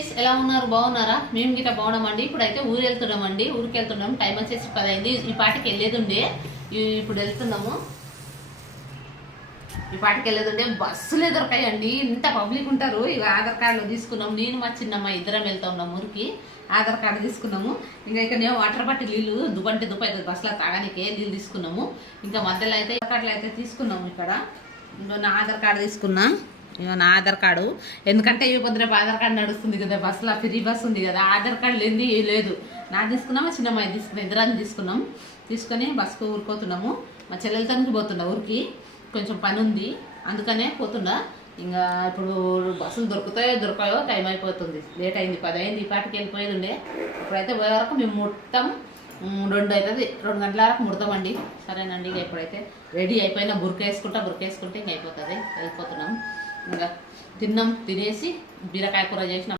Guys, ఎలా ఉన్నారు? బాగున్నారా? మేము గిట్ట బాగున్నామండి. ఇప్పుడైతే ఊరు వెళ్తున్నామండి. ఊరికి వెళ్తున్నాం. టైం వచ్చేసి 10 అయింది. ఈ పాటికి వెళ్ళేదుండే, ఇప్పుడు వెళ్తున్నాము. ఈ పాటికి వెళ్ళేదుండే, బస్సులే దొరకాయండి. ఇంత పబ్లిక్ ఉంటారు. ఇక ఆధార్ కార్డులు తీసుకున్నాము. నేను మా చిన్నమ్మ ఇద్దరం వెళ్తా ఉన్నాం ఊరికి. ఆధార్ కార్డు తీసుకున్నాము. ఇంకా ఇక్కడ నేను వాటర్ పట్టి నీళ్ళు దుబ్బంటే దుబ్బ అవుతుంది బస్సులో తాగానికే నీళ్ళు తీసుకున్నాము. ఇంకా మధ్యలో అయితే కార్డులు అయితే తీసుకున్నాము. ఇక్కడ ఇంకా నా ఆధార్ కార్డు తీసుకున్నా. ఇక నా ఆధార్ కార్డు, ఎందుకంటే ఇవి పొద్దున ఆధార్ కార్డు నడుస్తుంది కదా, బస్సులో ఫ్రీ బస్ ఉంది కదా, ఆధార్ కార్డు లేని లేదు. నా తీసుకున్నాము, చిన్నమ్మాయి తీసుకున్నాం, ఇద్దరాన్ని తీసుకున్నాం. తీసుకొని బస్సుకు ఊరిపోతున్నాము. మా చెల్లెలతోనికి పోతున్నా ఊరికి, కొంచెం పని ఉంది అందుకనే పోతున్నా. ఇంకా ఇప్పుడు బస్సులు దొరుకుతాయో దొరకాయో టైం అయిపోతుంది, లేట్ అయింది, 10 అయింది. ఈ పాటికి వెళ్ళిపోయేది ఉండే. ఇప్పుడైతే పోయే వరకు మేము ముడతాం, 2 అవుతుంది, 2 గంటల వరకు ముడతామండి. సరేనండి, ఇక ఇప్పుడైతే రెడీ అయిపోయినా బురకేసుకుంటే ఇంక అయిపోతుంది. వెళ్ళిపోతున్నాం. ఇంకా తిన్నాం, తినేసి బీరకాయ కూర చేసినాం.